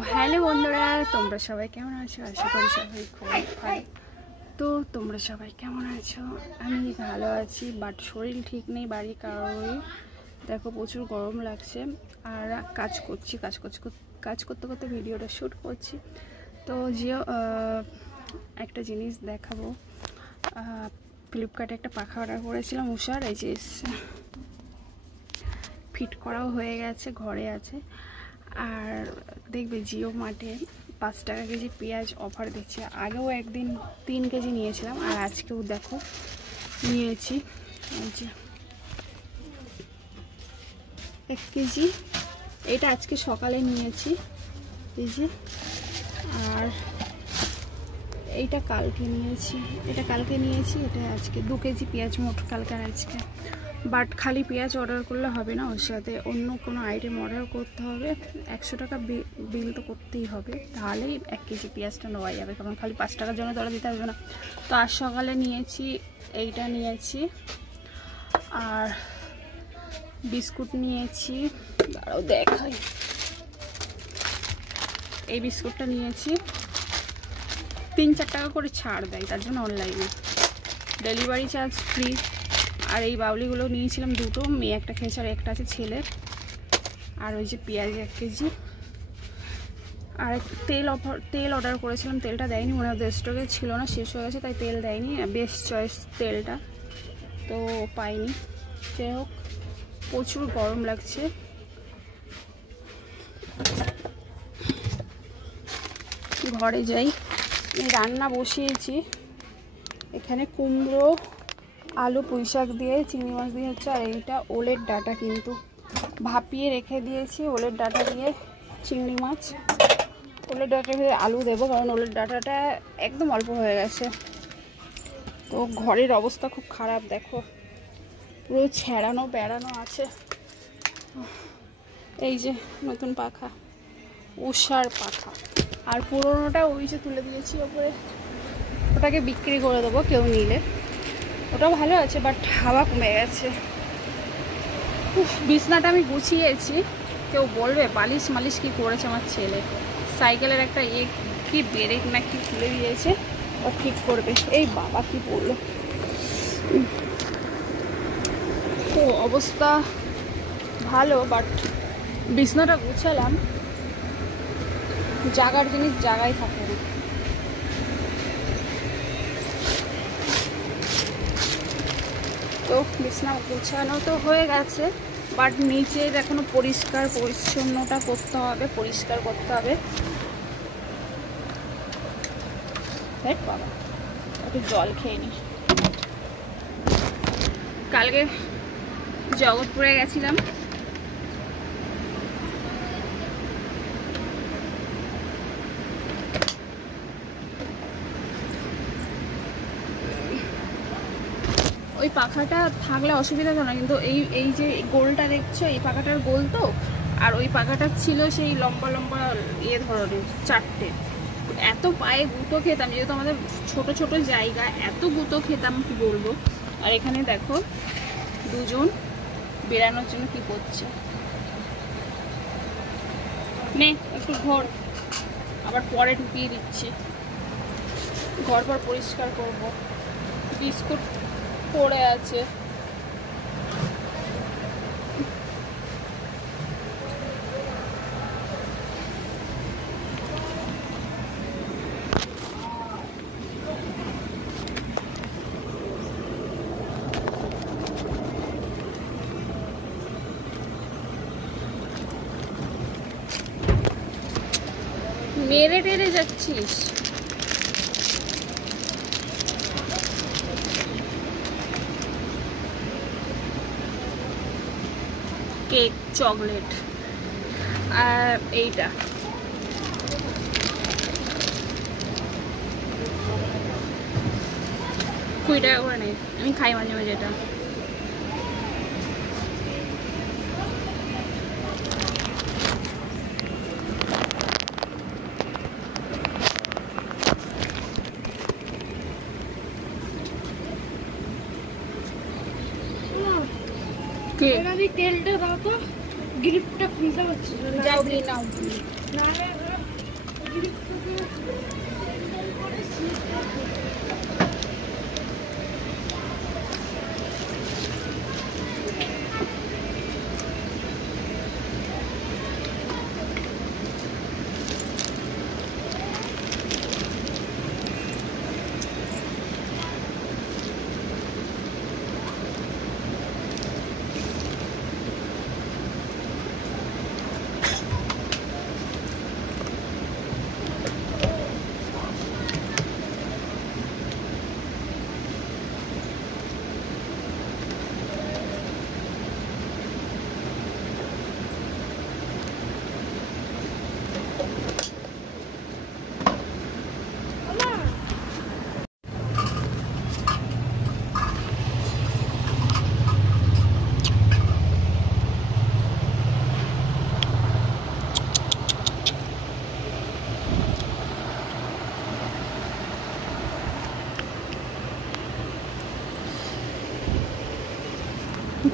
Hello বন্ধুরা, তোমরা সবাই কেমন আছো? আশা করি সবাই খুব ভালো। তো তোমরা সবাই কেমন আছো? আমি ভালো আছি, বাট শরীর ঠিক নেই বাড়ির কারণে। দেখো প্রচুর গরম লাগছে আর কাজ করতে করতে ভিডিওটা শ্যুট করছি। তো জিও একটা জিনিস দেখাবো। ফ্লিপকার্টে একটা পাখা অর্ডার করেছিলাম উষার, এই যে ফিট করাও হয়ে গেছে, ঘরে আছে। আর দেখবে জিও মার্টে 5 টাকা কেজি পেঁয়াজ অফার দিচ্ছে। আগেও একদিন 3 কেজি নিয়েছিলাম আর আজকেও দেখো নিয়েছি, এই যে 1 কেজি। এটা আজকে সকালে নিয়েছি, এই যে। আর এইটা কালকে নিয়েছি, এটা আজকে 2 কেজি পেঁয়াজ মোট কালকে আর আজকে। বাট খালি পেঁয়াজ অর্ডার করলে হবে না, ওর সাথে অন্য কোনো আইটেম অর্ডার করতে হবে। 100 টাকা বিল তো করতেই হবে, তাহলেই 1 কেজি পেঁয়াজটা নেওয়া যাবে, কারণ খালি 5 টাকার জন্য তোরা দিতে হবে না। তো আজ সকালে নিয়েছি, এইটা নিয়েছি। আর বিস্কুট নিয়েছি, দাঁড়াও দেখাই। এই বিস্কুটটা নিয়েছি, 3-4 টাকা করে ছাড় দেয়, তার জন্য অনলাইনে ডেলিভারি চার্জ ফ্রি। আর এই বাউলিগুলো নিয়েছিলাম দুটো, মেয়ে একটা খেয়েছে আর একটা আছে ছেলের। আর ওই যে পেঁয়াজ 1 কেজি। আর তেল অর্ডার করেছিলাম, তেলটা দেয়নি, মনে হয় স্টকে ছিল না, শেষ হয়ে গেছে, তাই তেল দেয়নি। বেস্ট চয়েস তেলটা তো পাইনি। যাই হোক, প্রচুর গরম লাগছে। ঘরে যাই, রান্না বসিয়েছি। এখানে কুমড়ো, আলু, পুঁই শাক দিয়ে, চিংড়ি মাছ দিয়ে হচ্ছে। আর এইটা ওলের ডাঁটা, কিন্তু ভাপিয়ে রেখে দিয়েছি। ওলের ডাঁটা দিয়ে চিংড়ি মাছ, ওলের ডাঁটা দিয়ে আলু দেবো, কারণ ওলের ডাঁটাটা একদম অল্প হয়ে গেছে। তো ঘরের অবস্থা খুব খারাপ, দেখো পুরো ছেঁড়ানো বেড়ানো আছে। এই যে নতুন পাখা, উষার পাখা। আর পুরোনোটা ওই যে তুলে দিয়েছি ওপরে, ওটাকে বিক্রি করে দেবো কেউ নিলে। ওটাও ভালো আছে, বাট হাওয়া কমে গেছে। বিছনাটা আমি গুছিয়েছি, কেউ বলবে বালিশ মালিশ কি করেছে আমার ছেলে। সাইকেলের একটা কি ব্রেক না কি খুলে দিয়েছে, ও ঠিক করবে। এই বাবা কি বললো। তো অবস্থা ভালো, বাট বিছনাটা গুছালাম, জাগার জিনিস জায়গায় থাকে না। তো বিছনা গুছানো তো হয়ে গেছে, বাট নিচে এখনো পরিচ্ছন্নতা করতে হবে, পরিষ্কার করতে হবে। বাবা একটু জল খেয়ে নি। কালকে জগৎপুরে গেছিলাম, ওই পাখাটা থাকলে অসুবিধা হতো না, কিন্তু এই যে গোলটা দেখছো, এই পাখাটার গোল তো। আর ওই পাখাটা ছিল সেই লম্বা লম্বা ধরনের 4টে। এত পায়ে গুঁতো খেতাম, যেহেতু আমাদের ছোট ছোট জায়গা, এত গুঁতো খেতাম কি বলবো। আর এখানে দেখো দুজন বেড়ানোর জন্য কি করছে। নে একটু ঘর, আবার পরে ঢুকিয়ে দিচ্ছি। ঘর পরিষ্কার করবো। বিস্কুট পড়ে আছে, মেরে টেরে যাচ্ছিস। Cake, chocolate. আর এইটা 20 টাকা করে নেই, আমি খাই মাঝে মাঝে এটা। তেলটা দাও তো, গ্রিপটা খুলতে পারছি না। যাও নিয়ে নাও, নাহলে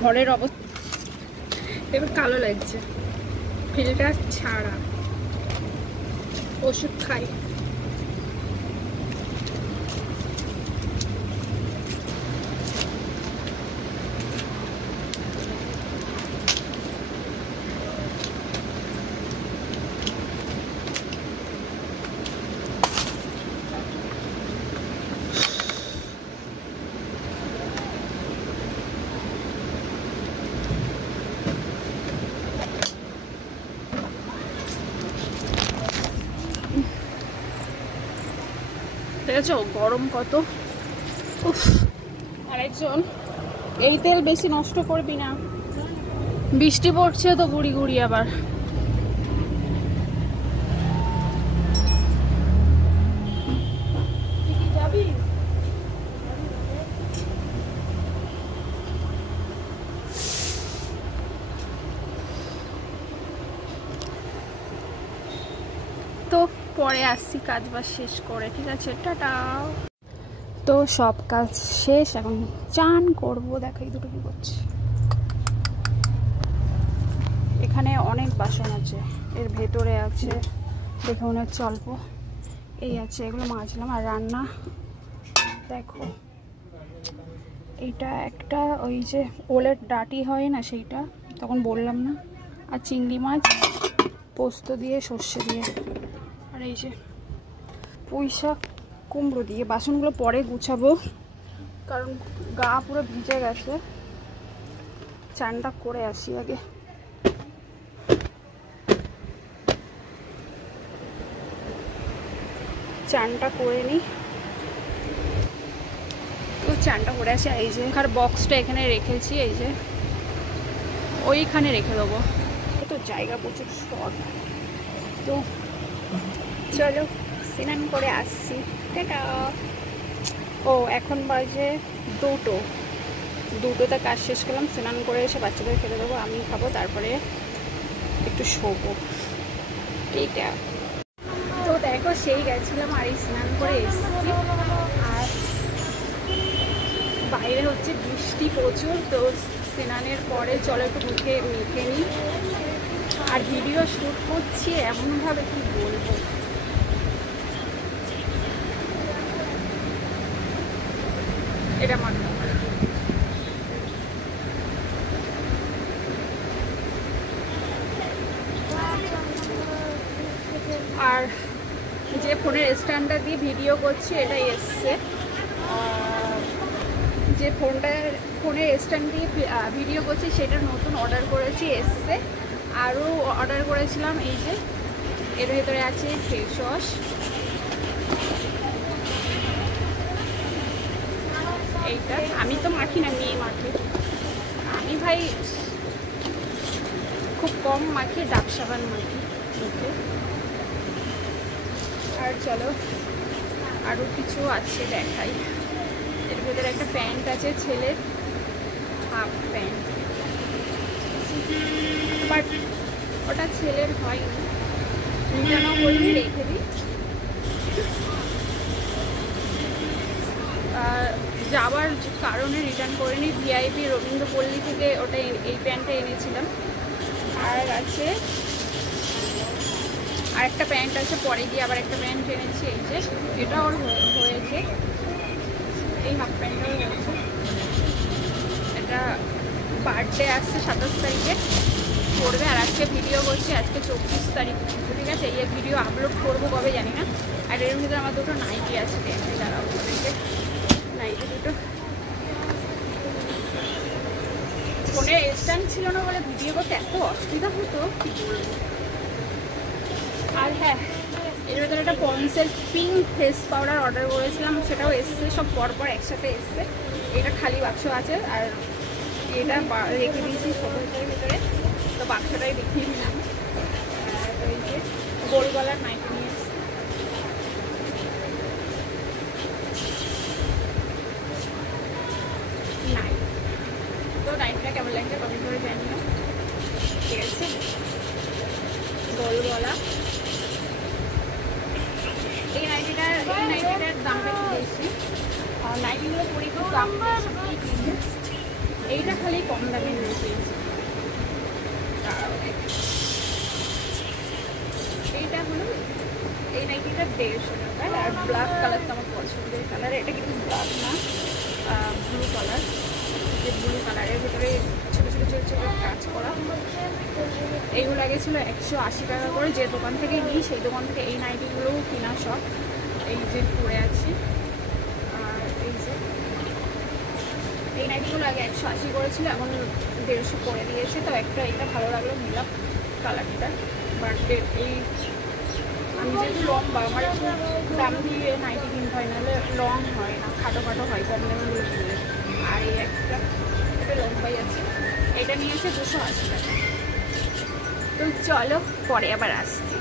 ঘরের অবস্থা এবার কালো লাগছে, ফিল্টার ছাড়া। ওষুধ খাই। দেখেছো গরম কত। উফ, আরেকজন এই তেল বেশি নষ্ট করবি না, বৃষ্টি পড়ছে তো গুড়ি গুড়ি আবার। তো পরে আসছি কাজ বাজ শেষ করে, ঠিক আছে, টাটা। তো সব কাজ শেষ, এখন চান করবো। দেখাই দুটো কি করছে। এখানে অনেক বাসন আছে, এর ভেতরে আছে, দেখে মনে হচ্ছে অল্প, এই আছে, এগুলো মাজলাম। আর রান্না দেখো, এইটা একটা ওই যে ওলের ডাটি হয় না, সেইটা তখন বললাম না। আর চিংড়ি মাছ পোস্ত দিয়ে, সর্ষে দিয়ে। আর এই যে পুঁই শাক কুমড়ো দিয়ে। বাসনগুলো পরে গুছাবো, কারণ গা পুরো ভিজে গেছে। চানটা করে আসি আগে। চানটা করে নিই, তো চানটা করে আসি। এই যে আর বক্সটা এখানে রেখেছি, এই যে ওইখানে রেখে দেবো। তো জায়গা প্রচুর শর্ট। তো চলো স্নান করে আসছি, টাটা। ও এখন বাজে দুটোতে কাজ শেষ করলাম। স্নান করে এসে বাচ্চাদের খেতে দেবো, আমি খাবো, তারপরে একটু শোবো, এইটা। তো দেখো সেই গেছিলাম আর এই স্নান করে এসেছি। আর বাইরে হচ্ছে বৃষ্টি প্রচুর। তো স্নানের পরে চলো একটু মুখে মেখে নিই। আর ভিডিও শ্যুট করছি এমনভাবে, কি বলবো, এটা মাত্র। আর যে ফোনের স্ট্যান্ডটা দিয়ে ভিডিও করছি এটা এসছে, যে ফোনের স্ট্যান্ড দিয়ে ভিডিও করছি সেটা নতুন অর্ডার করেছি, এসছে। আরও অর্ডার করেছিলাম, এই যে এর ভেতরে আছে ফেস ওয়াশ। এইটা আমি তো মাখি না, মেয়ে মাখে। আমি ভাই খুব কম মাখি, ডাব সাবান মাখি মুখে। আর চলো আরও কিছু আছে দেখাই। এর ভেতরে একটা প্যান্ট আছে, ছেলের হাফ প্যান্ট, বাট ওটা ছেলের হয়নি, রিটার্নও করিনি, রেখে দিই। যাওয়ার কারণে রিটার্ন করিনি, ভিআইপি রবীন্দ্রপল্লী থেকে ওটা এই প্যান্টটা এনেছিলাম। আর আছে আরেকটা প্যান্ট আছে, পরে গিয়ে আবার একটা প্যান্ট এনেছি, এই যে এটা ওর হয়েছে, এই হাফ প্যান্টটাও হয়েছে। এটা বার্থডে আসছে 27 তারিখে করবে। আর আজকে ভিডিও করছি, আজকে 24 তারিখ, ঠিক আছে। এই ভিডিও আপলোড করবো কবে জানি না। আর এর মধ্যে আমার দুটো নাইটি আছে, দেখে দাঁড়াও ওদেরকে। নাইটি দুটো, ফোনে স্ট্যান্ড ছিল না বলে ভিডিও করতে এত অসুবিধা হতো, কি বলবো। আর হ্যাঁ, এর ভেতরে একটা পন্সের পিঙ্ক ফেস পাউডার অর্ডার করেছিলাম, সেটাও এসছে, সব পরপর একসাথে এসছে। এটা খালি বাক্স আছে, আর এটা রেখে দিয়েছি শোকেসের ভিতরে, তো বাক্সটাই দেখিয়ে দিলাম। আর ওই যে গোল গলার নাইটি নিয়ে এসছে। তো নাইটিটা কেমন লাগছে কমেন্ট করে জানিও, ঠিক আছে। গোল গলা, এই নাইটিটার দামটা একটু বেশি। আর নাইটিগুলো পরে খুব দাম বেশি, এইটা খালি কম দামে নিয়ে পেয়েছি। এইটা হলো এই নাইটিটা 150 টাকার, আর ব্ল্যাক কালারটা আমার পছন্দের কালার। এটা কিন্তু ব্ল্যাক না, ব্লু কালার, যে ব্লু কালারের ভিতরে ছোটো ছোটো ছোটো ছোটো কাজ করা। এইগুলো আগে ছিল 180 টাকা করে, যে দোকান থেকে নিই সেই দোকান থেকে এই নাইটিগুলোও কিনা সব। এই যে পরে আছি, আর এই যে এই নাইটিগুলো আগে 180 করেছিল, এখন 150 করে দিয়েছে। তো একটা এটা ভালো লাগলো, নিলাম কালারটা। বাট এই আমি যেহেতু লম্বা, আমার একটু দাম দিয়ে নাইটি কিনতে হয়, নাহলে লং হয় না, খাটো খাটো হয় কম দামেগুলো কিনলে। আর এই একটা এটা লম্বাই আছে, এটা নিয়েছে 280 টাকা। তো চলো পরে আবার আসছি।